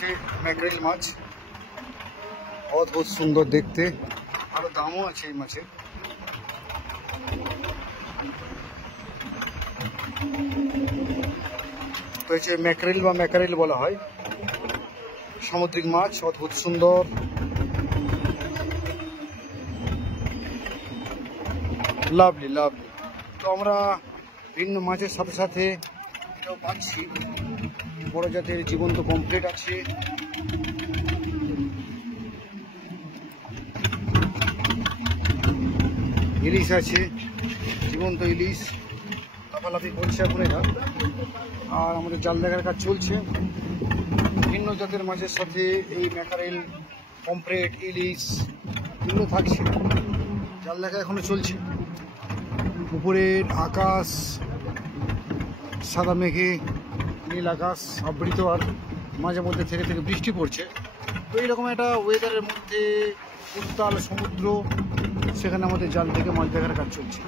যে ম্যাকরেল মাছ, অদ্ভুত সুন্দর দেখতে, ভালো দামও আছে এই মাছের। তো এই যে ম্যাকরেল বা ম্যাকারেল বলা হয়, সামুদ্রিক মাছ, অদ্ভুত সুন্দর। Lovely lovely. তো আমরা ভিন্ন মাছের সাথে সাথে এটাও পাচ্ছি, বড় জাতের জীবন্ত পমফ্রেট আছে, ইলিশ আছে, জীবন্ত ইলিশ লাফালাফি করছে এখন এরা। আর আমাদের জাল দেখার কাজ চলছে। ভিন্ন জাতের মাছের সাথে এই ম্যাকারেল, পমফ্রেট, ইলিশ এগুলো থাকছে। জাল দেখা এখনো চলছে। উপরের আকাশ সাদা মেঘে নীল আকাশ আবৃত, আর মাঝে মধ্যে থেকে থেকে বৃষ্টি পড়ছে। তো এইরকম একটা ওয়েদারের মধ্যে উত্তাল সমুদ্র, সেখানে আমাদের জাল থেকে মাছ দেখার কাজ চলছে।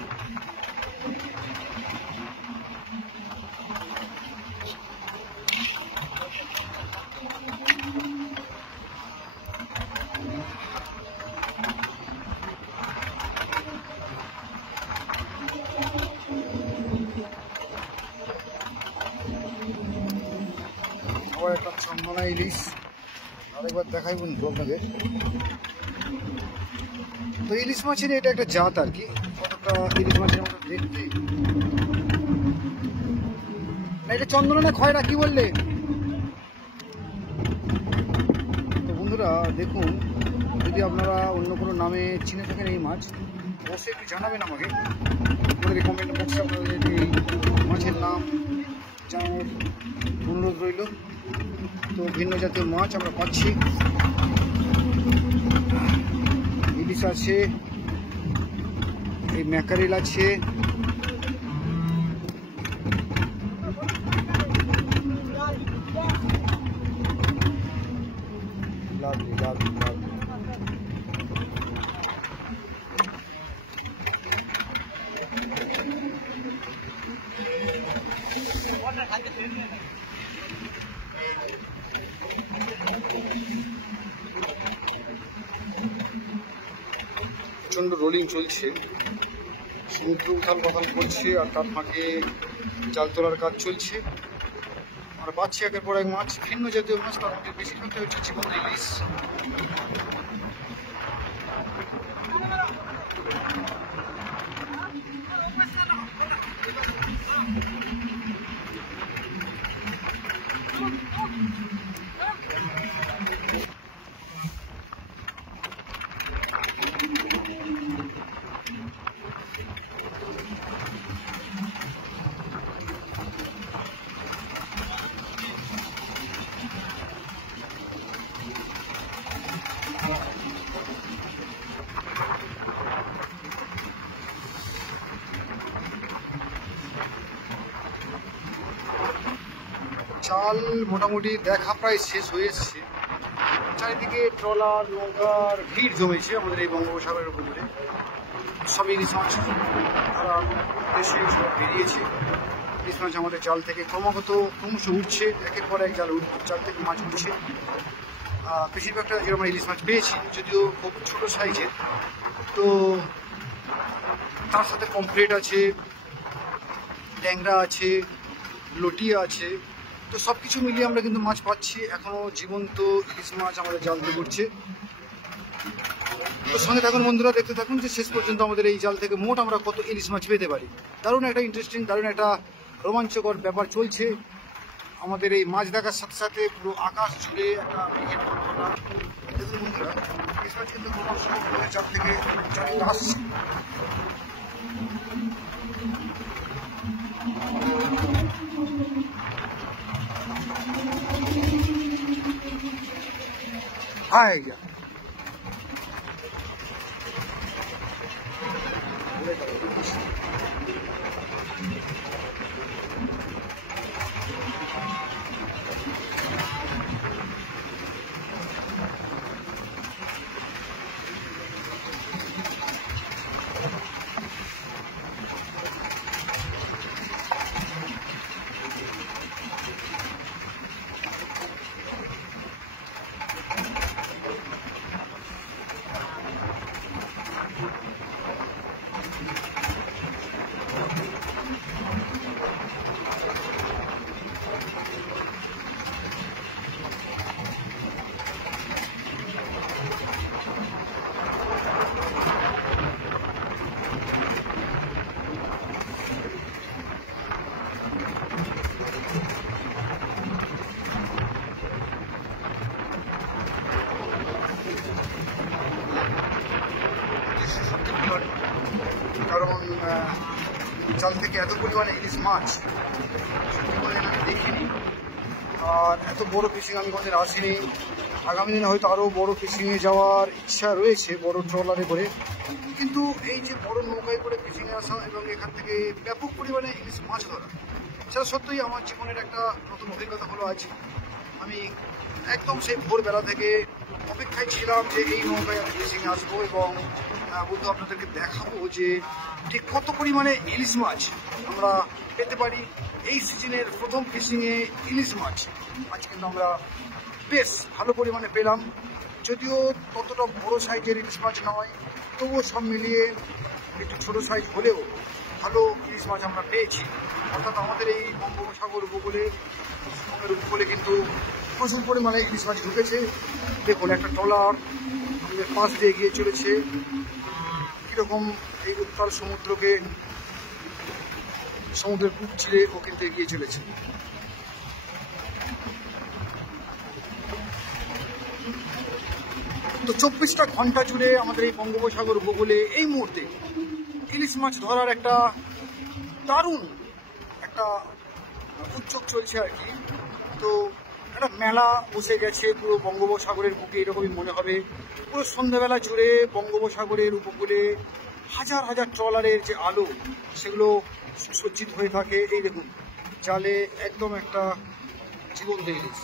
আবার একটা চন্দনা ইলিশ আরেকবার দেখাই বন্ধু আপনাদের। তো ইলিশ মাছের এটা একটা জাত আর কি, কতটা ইলিশ মাছের মতো দেখতে। এটা চন্দনা না খয়রা, কি বললে? তো বন্ধুরা দেখুন, যদি আপনারা অন্য কোনো নামে চিনে থাকেন এই মাছ, অবশ্যই একটু জানাবেন আমাকে। আপনাদের কমেন্ট বক্সে আপনাদের এই মাছের নাম জানানোর অনুরোধ রইল। তো ভিন্ন জাতীয় মাছ আমরা পাচ্ছি, ইলিশ আছে, এই ম্যাকারেল আছে, লাভলি লাভলি লাভলি। প্রচন্ড রোলিং চলছে, সমুদ্র উথাল পাথাল করছে, আর তার ফাঁকে জাল তোলার কাজ চলছে। আমরা পাচ্ছি একের পর এক মাছ, ভিন্ন জাতীয় মাছ, তার মধ্যে বেশিরভাগটা হচ্ছে জীবন্ত ইলিশ। জাল মোটামুটি দেখা প্রায় শেষ হয়ে এসছে। চারিদিকে ট্রলার নৌকার ভিড় জমেছে আমাদের এই বঙ্গোপসাগরের উপরে। সব ইলিশ মাছ তারা দেশে সব বেরিয়েছে। ইলিশ মাছ আমাদের জাল থেকে ক্রমশ উঠছে, একের পর এক জাল থেকে মাছ উঠছে। বেশিরভাগটা যে আমরা ইলিশ মাছ পেয়েছি, যদিও খুব ছোট সাইজের, তো তার সাথে পমফ্রেট আছে, ট্যাংরা আছে, লটিয়া আছে। তো সব কিছু মিলিয়ে আমরা কিন্তু মাছ পাচ্ছি। এখনো জীবন্ত ইলিশ মাছ আমাদের জাল থেকে উঠছে। তো সঙ্গে থাকুন বন্ধুরা, দেখতে থাকুন যে শেষ পর্যন্ত আমাদের এই জাল থেকে মোট আমরা কত ইলিশ মাছ পেতে পারি। দারুণ একটা ইন্টারেস্টিং, দারুণ একটা রোমাঞ্চকর ব্যাপার চলছে আমাদের এই মাছ দেখার সাথে সাথে। পুরো আকাশ জুড়ে একটা মেঘের কল্পনা। দেখুন বন্ধুরা, ইলিশ মাছ কিন্তু ক্রমশ জাল থেকে আসছে। हाय क्या জাল থেকে এত পরিমাণে ইলিশ মাছ সত্যি করে আমি দেখিনি। আর এত বড় ফিশিং আমি কোনোদিন আসিনি। আগামী দিনে হয়তো আরও বড় ফিশিংয়ে যাওয়ার ইচ্ছা রয়েছে, বড় ট্রলারে করে। কিন্তু এই যে বড় নৌকায় করে ফিশিংয়ে আসা এবং এখান থেকে ব্যাপক পরিমাণে ইলিশ মাছ ধরা, সেটা সত্যিই আমার জীবনের একটা নতুন অভিজ্ঞতা হলো আজ। আমি একদম সেই ভোরবেলা থেকে অপেক্ষায় ছিলাম যে এই নৌকায় আমি ফিশিংয়ে আসবো এবং বন্ধু আপনাদেরকে দেখাবো যে ঠিক কত পরিমাণে ইলিশ মাছ আমরা পেতে পারি। এই সিজনের প্রথম ফিশিংয়ে ইলিশ মাছ আজ কিন্তু আমরা বেশ ভালো পরিমাণে পেলাম। যদিও ততটা বড় সাইজের ইলিশ মাছ নয়, তবুও সব মিলিয়ে একটু ছোটো সাইজ হলেও ভালো ইলিশ মাছ আমরা পেয়েছি। অর্থাৎ আমাদের এই বঙ্গোপসাগর উপকূলে, পশ্চিমবঙ্গের উপকূলে কিন্তু প্রচুর পরিমাণে ইলিশ মাছ ঢুকেছে। দেখুন একটা ট্রলার আমাদের পাশ দিয়ে এগিয়ে চলেছে, কীরকম এই উত্তাল সমুদ্রের বুক চিরে ও কিন্তু এগিয়ে চলেছে। তো 24টা ঘন্টা জুড়ে আমাদের এই বঙ্গোপসাগর উপকূলে এই মুহূর্তে ইলিশ মাছ ধরার একটা দারুণ একটা উদ্যোগ চলছে আর কি। তো একটা মেলা বসে গেছে পুরো বঙ্গোপসাগরের বুকে, এরকমই মনে হবে। পুরো সন্ধ্যাবেলা জুড়ে বঙ্গোপসাগরের উপকূলে হাজার হাজার ট্রলারের যে আলো, সেগুলো সজ্জিত হয়ে থাকে। এই দেখুন জালে একদম একটা জীবন্ত ইলিশ।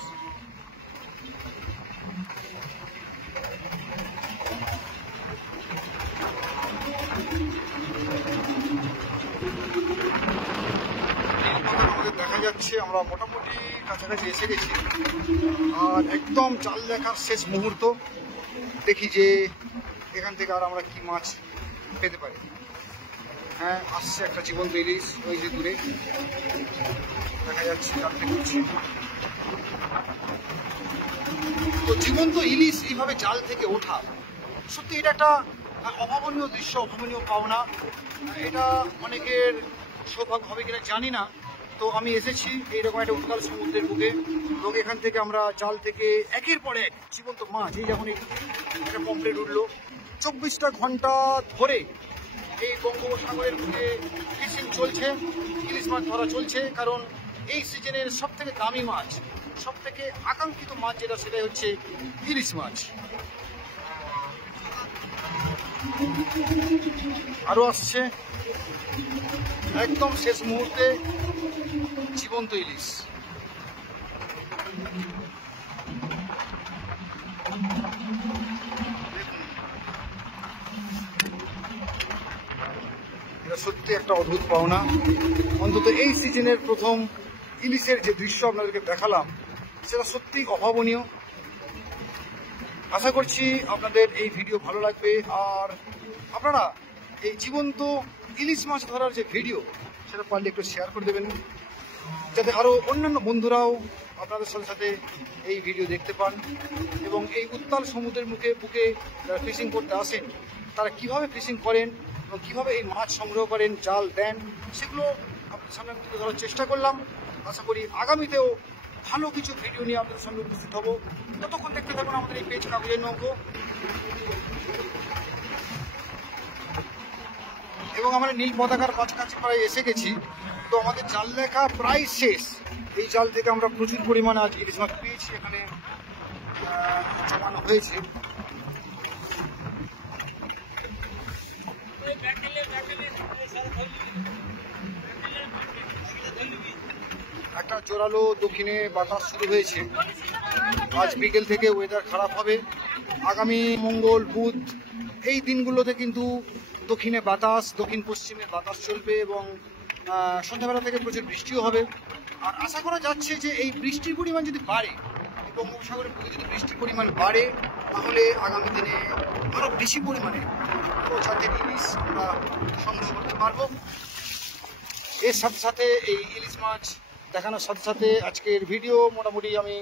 আমাদের দেখা যাচ্ছে আমরা মোটামুটি কাছাকাছি এসে গেছি, আর একদম জাল দেখার শেষ মুহূর্ত। দেখি যে এখান থেকে আর আমরা কি মাছ পেতে পারি। হ্যাঁ, আসছে একটা জীবন্ত ইলিশ, ওই যে দূরে দেখা যাচ্ছে জাল থেকে উঠছে। তো জীবন্ত ইলিশ এইভাবে জাল থেকে ওঠা, সত্যি এটা একটা অভাবনীয় দৃশ্য, অভাবনীয় পাওনা। এটা অনেকের সৌভাগ্য হবে কিনা জানি না। তো আমি এসেছি এইরকম একটা উত্তাল সমুদ্রের বুকে, এবং এখান থেকে আমরা জাল থেকে একের পর এক জীবন্ত মাছ, এই যখন একটা পমফ্রেট উঠলো, 24টা ঘন্টা ধরে এই বঙ্গোপসাগরের বুকে ফিশিং চলছে, ইলিশ মাছ ধরা চলছে। কারণ এই সিজনের সব থেকে দামি মাছ, সব থেকে আকাঙ্ক্ষিত মাছ যেটা, সেটাই হচ্ছে ইলিশ মাছ। আরো আসছে একদম শেষ মুহূর্তে জীবন্ত ইলিশ। এটা সত্যি একটা অদ্ভুত পাওনা। অন্তত এই সিজনের প্রথম ইলিশের যে দৃশ্য আপনাদেরকে দেখালাম, সেটা সত্যিই অভাবনীয়। আশা করছি আপনাদের এই ভিডিও ভালো লাগবে, আর আপনারা এই জীবন্ত ইলিশ মাছ ধরার যে ভিডিও, সেটা পারলে একটু শেয়ার করে দেবেন, যাতে আরও অন্যান্য বন্ধুরাও আপনাদের সাথে সাথে এই ভিডিও দেখতে পান। এবং এই উত্তাল সমুদ্রের বুকে যারা ফিশিং করতে আসেন, তারা কিভাবে ফিশিং করেন এবং কীভাবে এই মাছ সংগ্রহ করেন, জাল দেন, সেগুলো আপনাদের সামনে তুলে ধরার চেষ্টা করলাম। আশা করি আগামীতেও ভালো কিছু ভিডিও নিয়ে আপনাদের সামনে উপস্থিত হব। ততক্ষণ দেখতে থাকুন আমাদের এই পেজ কাগজের নৌকো। এবং আমরা নীল পতাকার কাছাকাছি প্রায় এসে গেছি। তো আমাদের জাল দেখা প্রায় শেষ। এই জাল থেকে আমরা প্রচুর পরিমাণে আজ ইলিশ মাছ পেয়েছি, এখানে জমানো হয়েছে। একটা জোরালো দক্ষিণে বাতাস শুরু হয়েছে। আজ বিকেল থেকে ওয়েদার খারাপ হবে। আগামী মঙ্গল, বুধ এই দিনগুলোতে কিন্তু দক্ষিণে বাতাস, দক্ষিণ পশ্চিমে বাতাস চলবে এবং সন্ধ্যাবেলা থেকে প্রচুর বৃষ্টিও হবে। আর আশা করা যাচ্ছে যে এই বৃষ্টির পরিমাণ যদি বাড়ে, বঙ্গোপসাগরের বুকে যদি বৃষ্টির পরিমাণ বাড়ে, তাহলে আগামী দিনে আরও বেশি পরিমাণে জাতের ইলিশ আমরা সংগ্রহ করতে পারবো। এর সাথে সাথে এই ইলিশ মাছ দেখানোর সাথে সাথে আজকের ভিডিও মোটামুটি আমি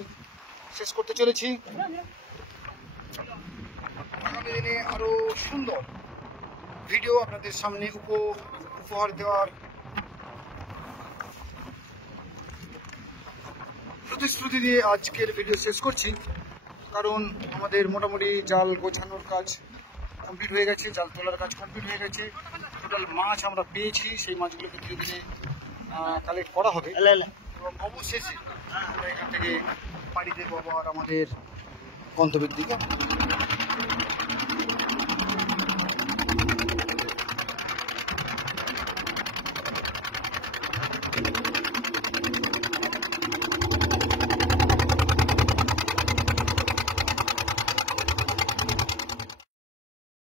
শেষ করতে চলেছি। আগামী দিনে আরও সুন্দর ভিডিও আপনাদের সামনে উপহার দেওয়ার প্রতিশ্রুতি দিয়ে আজকের ভিডিও শেষ করছি। কারণ আমাদের মোটামুটি জাল গোছানোর কাজ কমপ্লিট হয়ে গেছে, জাল তোলার কাজ কমপ্লিট হয়ে গেছে। টোটাল মাছ আমরা পেয়েছি, সেই মাছগুলোকে ধীরে ধীরে কালেক্ট করা হবে এবং অবশেষে আমরা এখান থেকে পাড়ি দেবো আবার আমাদের গন্তব্যের দিকে।